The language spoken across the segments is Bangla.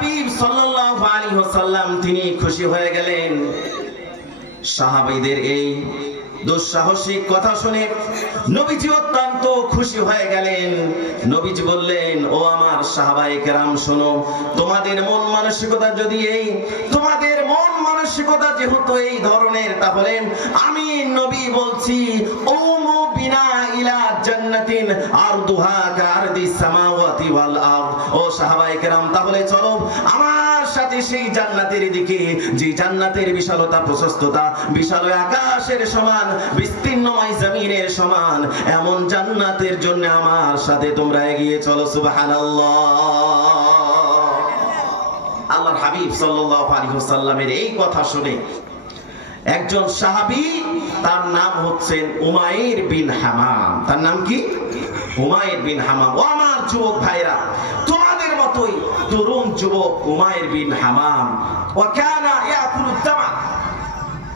হাবিব সাল্লাল্লাহু আলাইহি ওয়াসাল্লাম তিনি খুশি হয়ে গেলেন। সাহাবীদের এই দুঃসাহসিক কথা শুনে নবীজি অত্যন্ত খুশি হয়ে গেলেন। নবীজি বললেন, ও আমার সাহাবায়ে কেরাম, শোনো, তোমাদের মন মানসিকতা যদি এই, তোমাদের মন মানসিকতা যেহেতু এই ধরনের, তাহলে আমি নবী বলছি, ওমু বিনা তাহলে চলো আমার সাথে সেই জান্নাতের দিকে, যে জান্নাতের বিশালতা, প্রশস্ততা বিশাল আকাশের সমান, বিস্তীর্ণময় জমিনের সমান, এমন জান্নাতের জন্য আমার সাথে তোমরা এগিয়ে চলো, সুবহানাল্লাহ। আল্লাহর হাবিব সাল্লাল্লাহু আলাইহি ওয়াসাল্লামের এই কথা শুনে একজন সাহাবী তার নাম হচ্ছেন উমাইর বিন হামাম। তার নাম কি? উমাইর বিন হামাম। ও আমার যুবক ভাইরা, তোমাদের মতোই তরুণ যুবক উমাইর বিন হামাম। ও কানা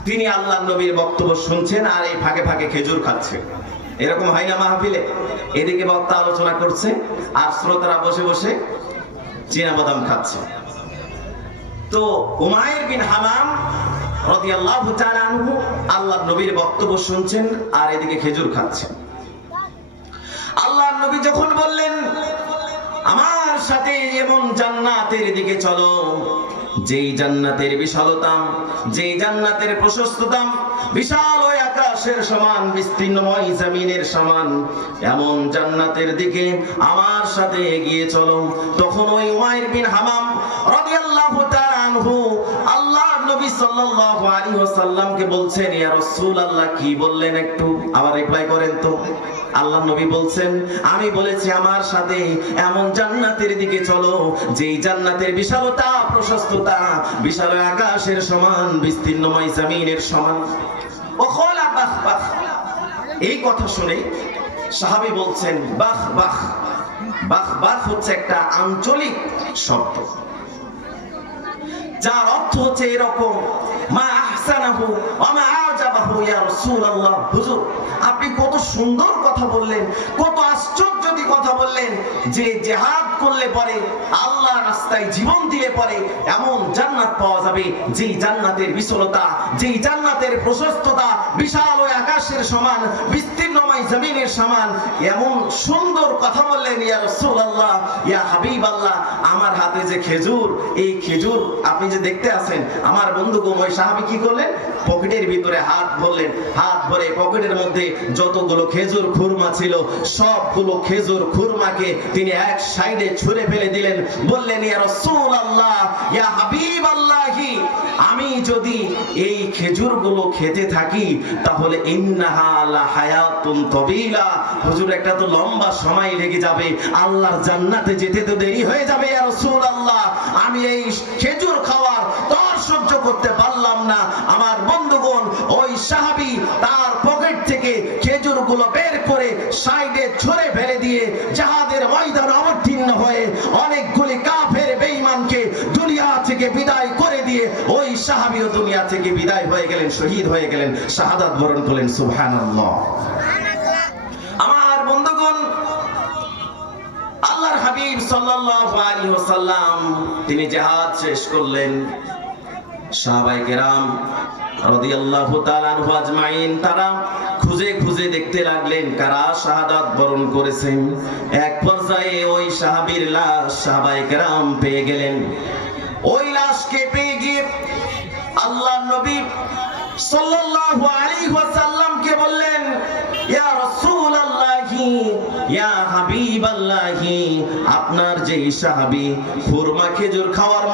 তিনি আল্লাহ নবীর বক্তব্য শুনছেন আর এই ফাঁকে ফাঁকে খেজুর খাচ্ছে। এরকম হয় না মাহফিলে? এদিকে বক্তা আলোচনা করছে আর শ্রোতারা বসে বসে চীনা বাদাম খাচ্ছে। তো উমায়ের বিন হামাম তাআলা আনহু আল্লাহ নবীর বক্তব্য শুনছেন আর এদিকে খেজুর খাচ্ছেন নবী যখন বললেন, আমার সাথে এমন জান্নাতের দিকে চলো, যেই জান্নাতের বিশালতাম, যেই জান্নাতের প্রশস্ততাম, বিশাল ওই আকাশের সমান, বিস্তীর্ণময় জমিনের সমান, এমন জান্নাতের দিকে আমার সাথে এগিয়ে চলো। তখন ওই উমাইর বিন হামাম রাদিয়াল্লাহু তাআলা আনহু সাল্লাল্লাহু আলাইহি ওয়াসাল্লামকে বলছেন, ইয়া রাসূলুল্লাহ, কি বললেন একটু? আবার রিপ্লাই করেন তো। আল্লাহ নবী বলছেন, আমি বলেছি আমার সাথে এমন জান্নাতের দিকে চলো, যেই জান্নাতের বিশালতা, প্রশস্ততা, বিশাল আকাশের সমান, বিস্তীর্ণময় জমিনের সমান। ওখলা বাহ বাহ। এই কথা শুনে সাহাবী বলছেন, বাহ বাহ। বাহ বাহ হচ্ছে একটা আঞ্চলিক শব্দ। যার অর্থ হচ্ছে এরকম, মা আহসানাহু ওয়া মা আজাবাহু ইয়া রাসূলুল্লাহ। হুজুর, আপনি কত সুন্দর কথা বললেন, কত কথা বললেন যে জিহাদ করলে পরে, আল্লাহ রাস্তায় জীবন দিলে পরে এমন জান্নাত পাওয়া যাবে, যেই জান্নাতের বিশালতা, যেই জান্নাতের প্রশস্ততা, বিশাল ওই আকাশের সমান, বিস্তীর্ণময় জমিনের সমান, এমন সুন্দর কথা বললেন, ইয়া রাসূলুল্লাহ, ইয়া হাবিবাল্লাহ, আমার হাতে যে খেজুর, এই খেজুর আপনি যে দেখতে আছেন, আমার বন্ধু ওই সাহাবী কি করলেন? পকেটের ভিতরে হাত ভরলেন, হাত ভরে পকেটের মধ্যে যতগুলো খেজুর খুরমা ছিল, সবগুলো খেজুর খুরমাকে তিনি এক সাইডে ছুঁড়ে ফেলে দিলেন। বললেন, ইয়া রাসূলুল্লাহ, ইয়া হাবিবাল্লাহি, আমি যদি এই খেজুরগুলো খেতে থাকি, তাহলে হায়াতুন তবিলা। হুজুর, একটা তো লম্বা সময় লেগে যাবে। আল্লাহর জান্নাতে যেতে তো দেরি হয়ে যাবে, ইয়া রাসূলুল্লাহ। আমি এই অনেকগুলি কাফের বেঈমানকে দুনিয়া থেকে বিদায় করে দিয়ে ওই সাহাবীও দুনিয়া থেকে বিদায় হয়ে গেলেন, শহীদ হয়ে গেলেন, শাহাদাত বরণ করলেন, সুবহানাল্লাহ। আমার বন্ধুগণ, আল্লাহর হাবিব সাল্লাল্লাহু আলাইহি ওয়াসাল্লাম, তিনি জিহাদ শেষ করলেন। সাহাবায়ে কেরাম বরণ করেছেন? এক পর্যায়ে ওই সাহাবীর লাশ পেয়ে গেলেন। ওই পেয়ে গিয়ে আল্লাহ নবী সাল্লাল্লাহু আলাইহি হাবিবাল্লাহি, আপনার যে সাহাবী খুরমা খেজুর খাওয়ার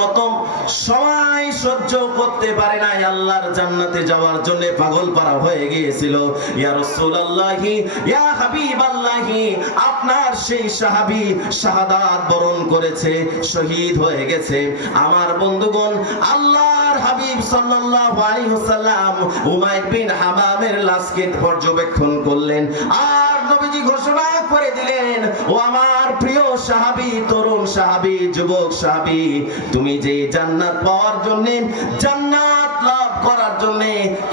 সময় সহ্য করতে পারে নাই, আল্লাহর জান্নাতে যাওয়ার জন্য পাগল পারা হয়ে গিয়েছিল। ইয়া রাসূলুল্লাহি, ইয়া হাবিবাল্লাহি, আপনার সেই সাহাবী শাহাদাত বরণ করেছে, শহীদ হয়ে গেছে। আমার বন্ধুগণ, আল্লাহর হাবিব সাল্লাল্লাহু আলাইহি ওয়াসাল্লাম বিন হামামের লাশকে পর্যবেক্ষণ করলেন। আর নবীজি ঘোষণা করে দিলেন, ও আমার প্রিয় সাহাবী, তরুণ সাহাবী, যুবক সাহাবী, তুমি যে জান্নাত পাওয়ার জন্য, জান্নাত লাভ করার জন্য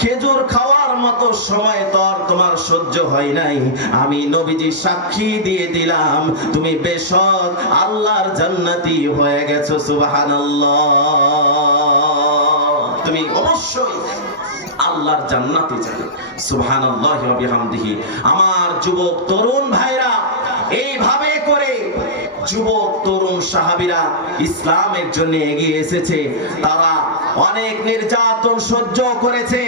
খেজুর খাওয়ার মতো সময় তোর তোমার সহ্য হয় নাই। আমি নবীজি সাক্ষী দিয়ে দিলাম, তুমি বেশক আল্লাহর জান্নাতি হয়ে গেছো, সুবহানাল্লাহ। আল্লাহর জান্নাতে যাবে সুবহানাল্লাহি ওয়া বিহামদিহি। আমার যুবক, তরুণ ভাইরা, এইভাবে করে যুবক, তরুণ সাহাবীরা ইসলামের জন্য এগিয়ে এসেছে। তারা অনেক নির্যাতন সহ্য করেছে।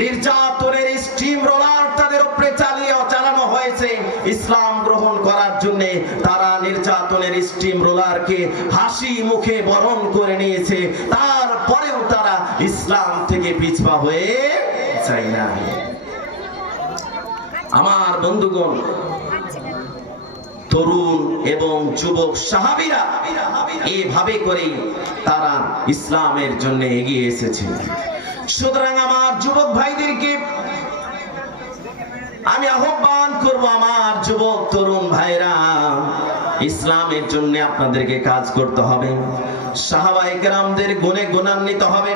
নির্যাতনের স্টিম রোলার তাদের উপরে চালিয়ে চালানো হয়েছে। ইসলাম গ্রহণ করার জন্য তারা নির্যাতনের স্টিম রোলারকে হাসি মুখে বরণ করে নিয়েছে। তারপরেও তারা ইসলাম থেকে পিছপা হয়ে যায় না। আমার বন্ধুগণ, তরুণ এবং যুবক সাহাবীরা এভাবে করেই তারা ইসলামের জন্য এগিয়ে এসেছে। সুতরাং আমার যুবক ভাইদেরকে আমি আহ্বান করব, আমার যুবক, তরুণ ভাইরা, ইসলামের জন্য আপনাদেরকে কাজ করতে হবে। সাহাবাই কেরামদের গুণে গুণান্বিত হবে।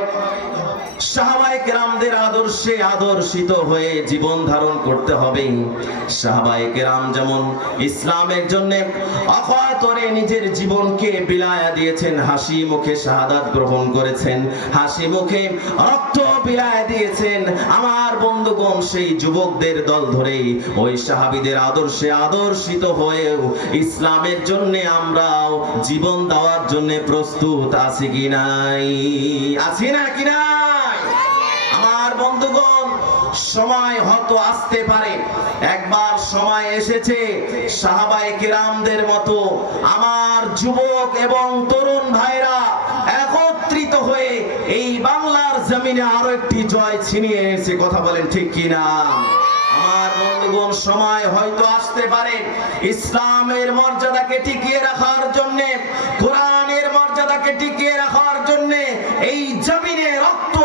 সাহাবাই কেরামদের আদর্শে আদর্শিত হয়ে জীবন ধারণ করতে হবে। সাহাবাই কেরাম যেমন ইসলামের জন্য অকাতরে নিজের জীবনকে বিলায়া দিয়েছেন, হাসি মুখে শাহাদাত গ্রহণ করেছেন, হাসি মুখে রক্ত বিলায়া দিয়েছেন। আমার বন্ধুগণ, সেই যুবকদের দল ধরেই ওই সাহাবিদের আদর্শে আদর্শিত হয়েও ইসলামের জন্য আমরাও জীবন দেওয়ার জন্য প্রস্তুত আছি কি নাই? আছি না কি সময় হয়তো আসতে পারে। একবার সময় এসেছে সাহাবাই কেরামদের মতো আমার যুবক এবং তরুণ ভাইরা একত্রিত হয়ে এই বাংলার জমিনে আরও একটি জয় ছিনিয়ে এনেছে। কথা বলেন ঠিক কিনা? আমার বন্ধুগণ, সময় হয়তো আসতে পারে। ইসলামের মর্যাদাকে টিকিয়ে রাখার জন্য, কোরআনের মর্যাদাকে টিকিয়ে রাখার জন্য এই জমিনে রক্ত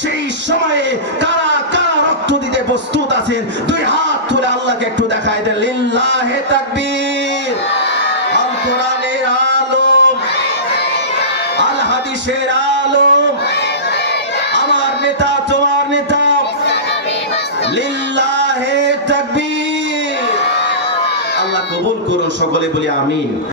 সেই সময়ে কারা কারা রক্ত দিতে প্রস্তুত আছেন? দুই হাত তুলে আল্লাহকে একটু দেখায় দেন। লিল্লাহে তাকবীর। আল কোরআনের আল হাদিসের আমার নেতা, তোমার নেতা। লিল্লাহে তাকবীর। আল্লাহ কবুল করুন, সকলে বলি আমিন।